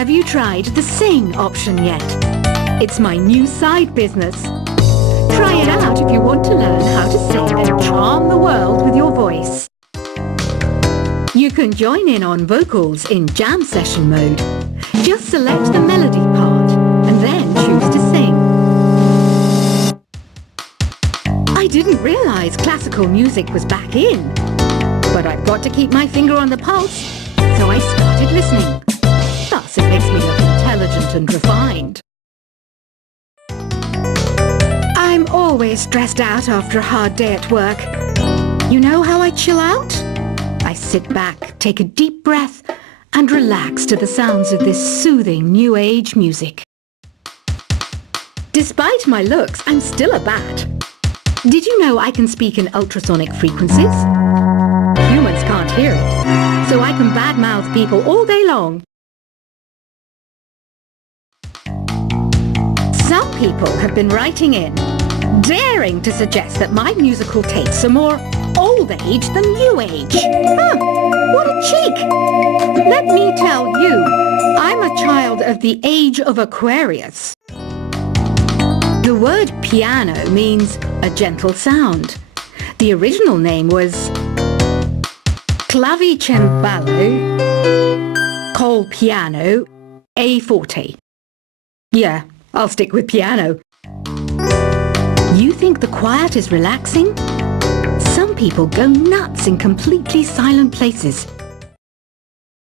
Have you tried the Sing option yet? It's my new side business. Try it out if you want to learn how to sing and charm the world with your voice. You can join in on vocals in jam session mode. Just select the melody part and then choose to sing. I didn't realize classical music was back in, but I've got to keep my finger on the pulse, so I started listening. Thus, it makes me look intelligent and refined. I'm always stressed out after a hard day at work. You know how I chill out? I sit back, take a deep breath, and relax to the sounds of this soothing new age music. Despite my looks, I'm still a bat. Did you know I can speak in ultrasonic frequencies? Humans can't hear it, so I can badmouth people all day long. Some people have been writing in, daring to suggest that my musical tastes are more old age than new age. Huh, what a cheek! Let me tell you, I'm a child of the age of Aquarius. The word piano means a gentle sound. The original name was clavicembalo col piano a forte. Yeah, I'll stick with piano. You think the quiet is relaxing? Some people go nuts in completely silent places.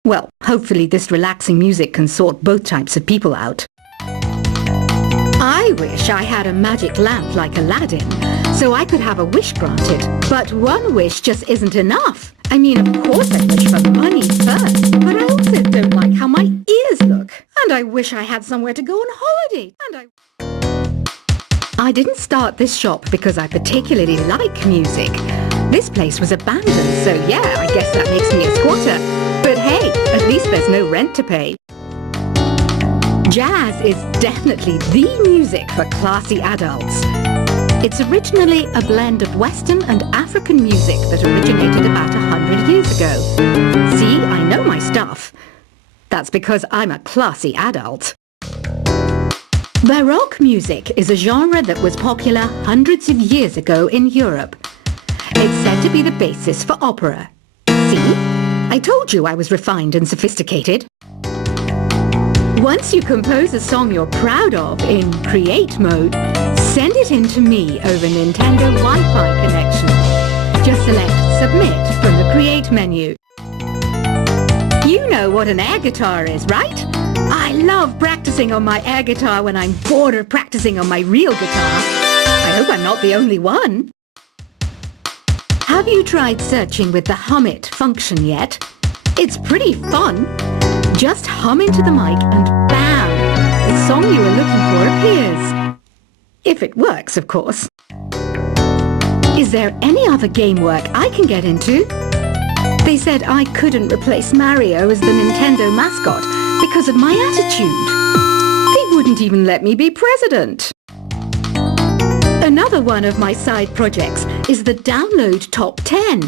Well, hopefully this relaxing music can sort both types of people out. I wish I had a magic lamp like Aladdin, so I could have a wish granted. But one wish just isn't enough. I mean, of course I wish for money first, but I also don't like how my ears look. And I wish I had somewhere to go on holiday. I didn't start this shop because I particularly like music. This place was abandoned, so yeah, I guess that makes me a squatter. But hey, at least there's no rent to pay. Jazz is definitely the music for classy adults. It's originally a blend of Western and African music that originated about 100 years ago. See, I know my stuff. That's because I'm a classy adult. Baroque music is a genre that was popular hundreds of years ago in Europe. It's said to be the basis for opera. See? I told you I was refined and sophisticated. Once you compose a song you're proud of in Create mode, send it in to me over Nintendo Wi-Fi connection. Just select Submit from the Create menu. You know what an air guitar is, right? I love practicing on my air guitar when I'm bored of practicing on my real guitar. I hope I'm not the only one. Have you tried searching with the Hum It function yet? It's pretty fun. Just hum into the mic and bam! The song you were looking for appears. If it works, of course. Is there any other game work I can get into? They said I couldn't replace Mario as the Nintendo mascot because of my attitude. They wouldn't even let me be president. Another one of my side projects is the Download Top 10.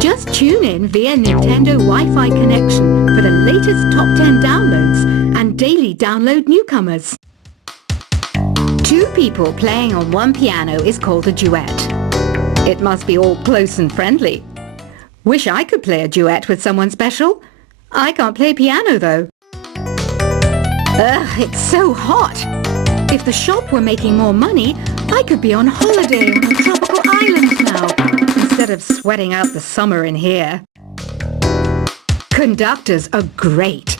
Just tune in via Nintendo Wi-Fi connection for the latest Top 10 downloads and daily download newcomers. Two people playing on one piano is called a duet. It must be all close and friendly. Wish I could play a duet with someone special. I can't play piano though. Ugh, it's so hot. If the shop were making more money, I could be on holiday on a tropical island now, instead of sweating out the summer in here. Conductors are great.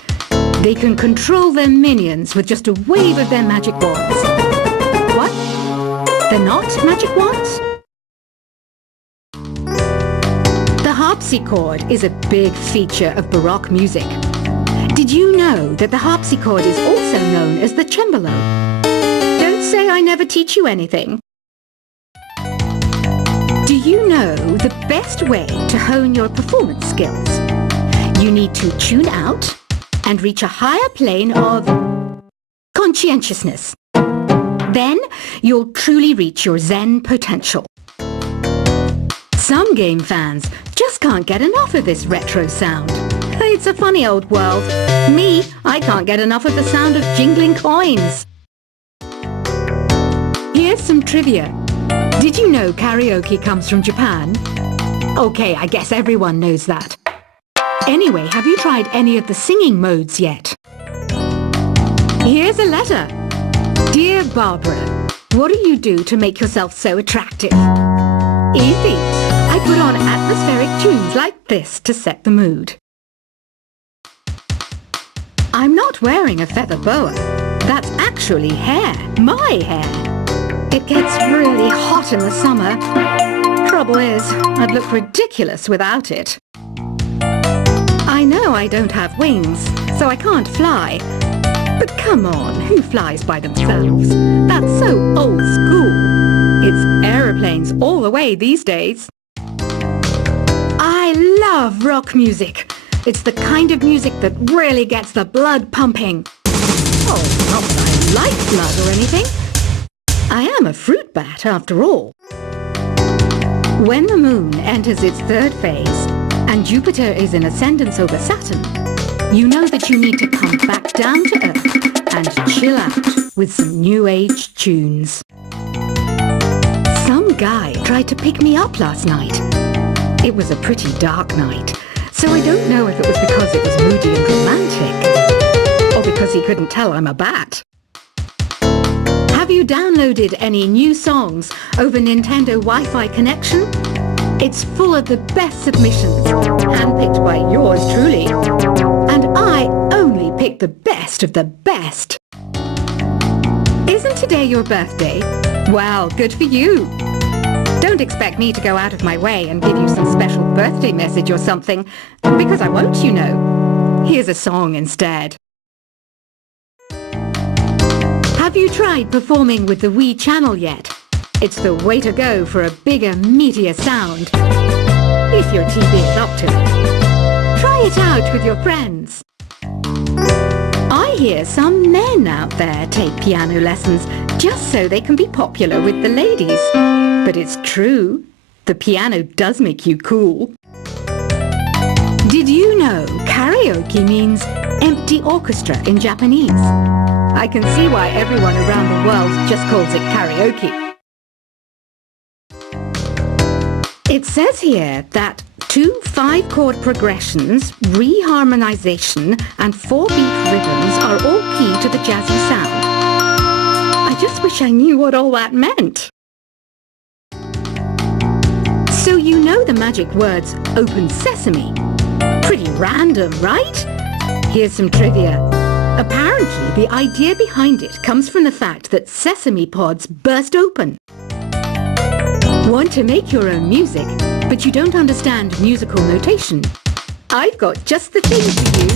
They can control their minions with just a wave of their magic wands. What? They're not magic wands? The harpsichord is a big feature of Baroque music. Did you know that the harpsichord is also known as the cembalo? Don't say I never teach you anything. Do you know the best way to hone your performance skills? You need to tune out and reach a higher plane of conscientiousness. Then you'll truly reach your Zen potential. Some game fans just can't get enough of this retro sound. It's a funny old world. Me, I can't get enough of the sound of jingling coins. Here's some trivia. Did you know karaoke comes from Japan? Okay, I guess everyone knows that. Anyway, have you tried any of the singing modes yet? Here's a letter. Dear Barbara, what do you do to make yourself so attractive? Easy. I put on atmospheric tunes like this to set the mood. I'm not wearing a feather boa. That's actually hair. My hair. It gets really hot in the summer. Trouble is, I'd look ridiculous without it. I know I don't have wings, so I can't fly. But come on, who flies by themselves? That's so old school. It's aeroplanes all the way these days. I love rock music. It's the kind of music that really gets the blood pumping. Oh, not that I like blood or anything. I am a fruit bat after all. When the moon enters its third phase and Jupiter is in ascendance over Saturn, you know that you need to come back down to Earth and chill out with some new age tunes. Some guy tried to pick me up last night. It was a pretty dark night, so I don't know if it was because it was moody and romantic, or because he couldn't tell I'm a bat. Have you downloaded any new songs over Nintendo Wi-Fi connection? It's full of the best submissions, handpicked by yours truly. And I only pick the best of the best. Isn't today your birthday? Well, good for you. Don't expect me to go out of my way and give you some special birthday message or something, because I won't, you know. Here's a song instead. Have you tried performing with the Wii channel yet? It's the way to go for a bigger, meatier sound. If your TV is up to it. Try it out with your friends. I hear some men out there take piano lessons just so they can be popular with the ladies. But it's true. The piano does make you cool. Did you know karaoke means empty orchestra in Japanese? I can see why everyone around the world just calls it karaoke. It says here that 2 5-chord progressions, reharmonization and 4-beat rhythms are all key to the jazzy sound. I just wish I knew what all that meant. So you know the magic words open sesame. Pretty random, right? Here's some trivia. Apparently, the idea behind it comes from the fact that sesame pods burst open. Want to make your own music, but you don't understand musical notation? I've got just the thing for you.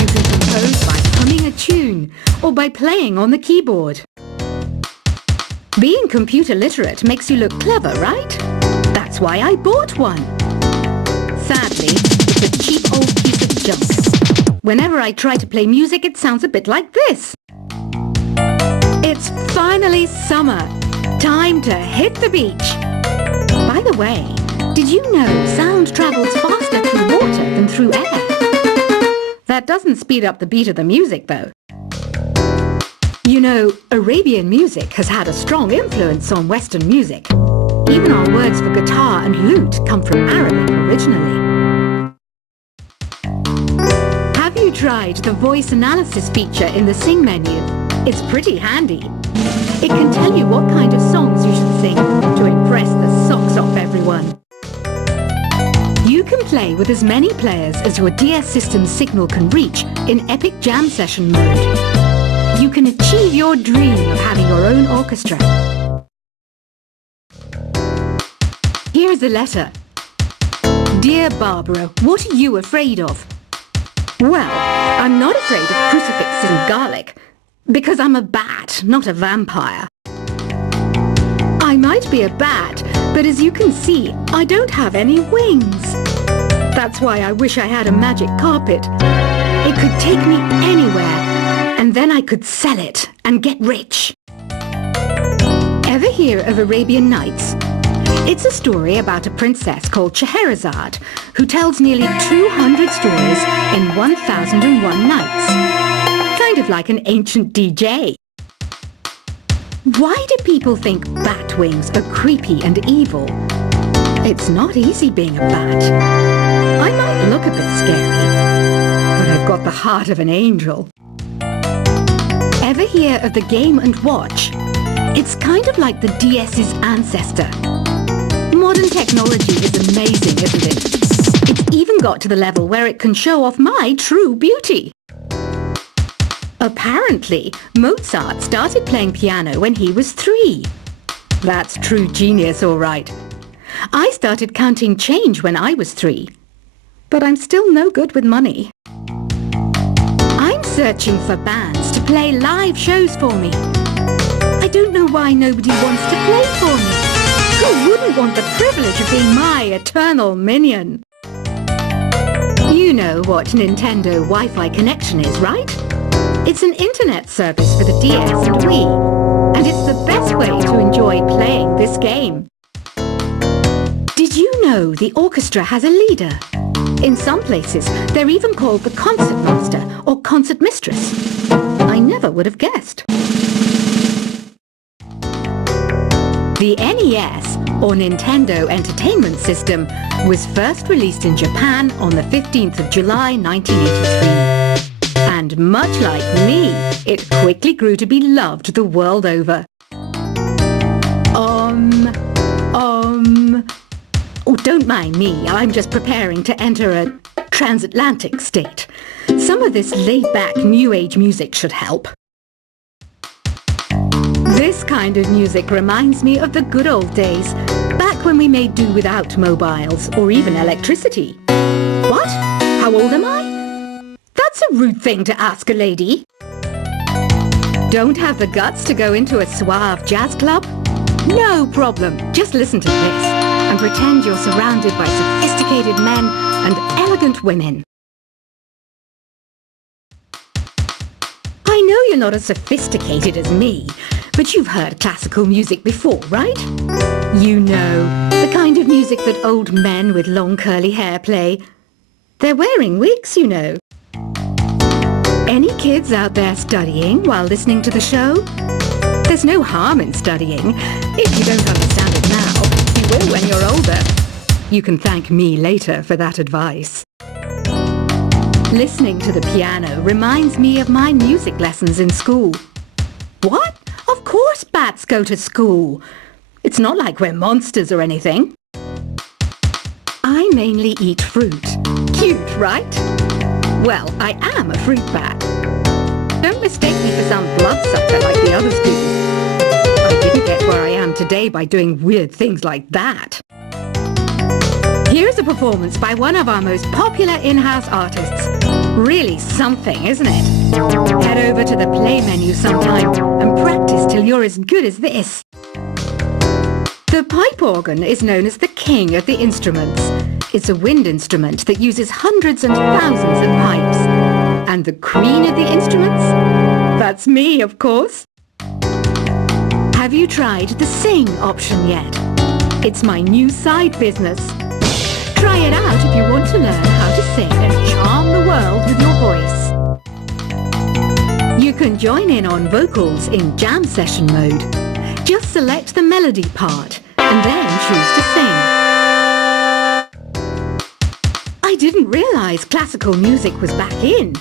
You can compose by humming a tune or by playing on the keyboard. Being computer literate makes you look clever, right? That's why I bought one. Sadly, it's a cheap old piece of junk. Whenever I try to play music, it sounds a bit like this. It's finally summer. Time to hit the beach. By the way, did you know sound travels faster through water than through air? That doesn't speed up the beat of the music, though. You know, Arabian music has had a strong influence on Western music. Even our words for guitar and lute come from Arabic originally. Have you tried the voice analysis feature in the Sing menu? It's pretty handy. It can tell you what kind of songs you should sing to impress the socks off everyone. You can play with as many players as your DS system's signal can reach in Epic Jam Session mode. You can achieve your dream of having your own orchestra. Here's a letter. Dear Barbara, what are you afraid of? Well, I'm not afraid of crucifixes and garlic, because I'm a bat, not a vampire. I might be a bat, but as you can see, I don't have any wings. That's why I wish I had a magic carpet. It could take me anywhere, and then I could sell it and get rich. Ever hear of Arabian Nights? It's a story about a princess called Scheherazade, who tells nearly 200 stories in 1001 Nights. kind of like an ancient DJ. Why do people think bat wings are creepy and evil? It's not easy being a bat. I might look a bit scary, but I've got the heart of an angel. Ever hear of the Game & Watch? It's kind of like the DS's ancestor. Modern technology is amazing, isn't it? It's even got to the level where it can show off my true beauty. Apparently, Mozart started playing piano when he was 3. That's true genius, all right. I started counting change when I was 3. But I'm still no good with money. I'm searching for bands to play live shows for me. I don't know why nobody wants to play for me. Who wouldn't want the privilege of being my eternal minion? You know what Nintendo Wi-Fi connection is, right? It's an internet service for the DS and Wii, and it's the best way to enjoy playing this game. Did you know the orchestra has a leader? In some places, they're even called the concert master or concert mistress. I never would have guessed. The NES, or Nintendo Entertainment System, was first released in Japan on the 15th of July 1983. And much like me, it quickly grew to be loved the world over. Oh, don't mind me, I'm just preparing to enter a transatlantic state. Some of this laid-back New Age music should help. This kind of music reminds me of the good old days, back when we made do without mobiles or even electricity. What? How old am I? That's a rude thing to ask a lady. Don't have the guts to go into a suave jazz club? No problem. Just listen to this and pretend you're surrounded by sophisticated men and elegant women. I know you're not as sophisticated as me, but you've heard classical music before, right? You know, the kind of music that old men with long curly hair play. They're wearing wigs, you know. Any kids out there studying while listening to the show? There's no harm in studying. If you don't understand it now, you will when you're older. You can thank me later for that advice. Listening to the piano reminds me of my music lessons in school. What? Of course bats go to school. It's not like we're monsters or anything. I mainly eat fruit. Cute, right? Well, I am a fruit bat. Don't mistake me for some bloodsucker like the others do. I didn't get where I am today by doing weird things like that. Here's a performance by one of our most popular in-house artists. Really something, isn't it? Head over to the play menu sometime and practice till you're as good as this. The pipe organ is known as the king of the instruments. It's a wind instrument that uses hundreds and thousands of pipes. And the queen of the instruments? That's me, of course. Have you tried the sing option yet? It's my new side business. Try it out if you want to learn how to sing and charm the world with your voice. You can join in on vocals in jam session mode. Just select the melody part and then choose to sing. I didn't realize classical music was back in.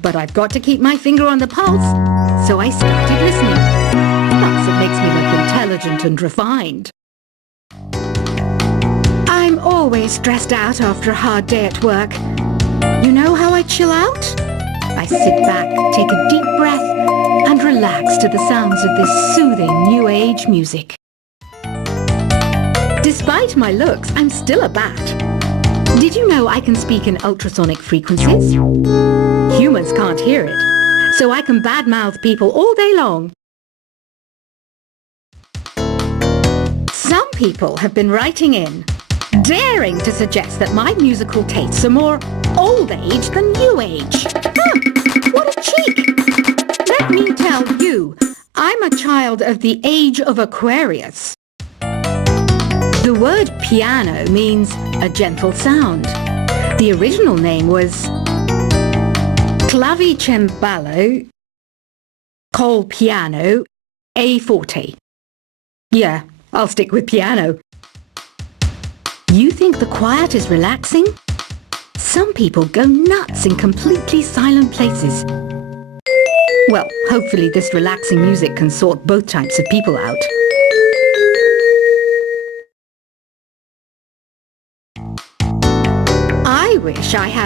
But I've got to keep my finger on the pulse, so I started listening. Plus, it makes me look intelligent and refined. I'm always stressed out after a hard day at work. You know how I chill out? I sit back, take a deep breath, and relax to the sounds of this soothing New Age music. Despite my looks, I'm still a bat. Did you know I can speak in ultrasonic frequencies? Humans can't hear it, so I can badmouth people all day long. Some people have been writing in, daring to suggest that my musical tastes are more old age than new age. What a cheek! Let me tell you, I'm a child of the age of Aquarius. The word piano means a gentle sound. The original name was Clavicembalo, col piano, A forte. Yeah, I'll stick with piano. You think the quiet is relaxing? Some people go nuts in completely silent places. Well, hopefully this relaxing music can sort both types of people out. I wish I had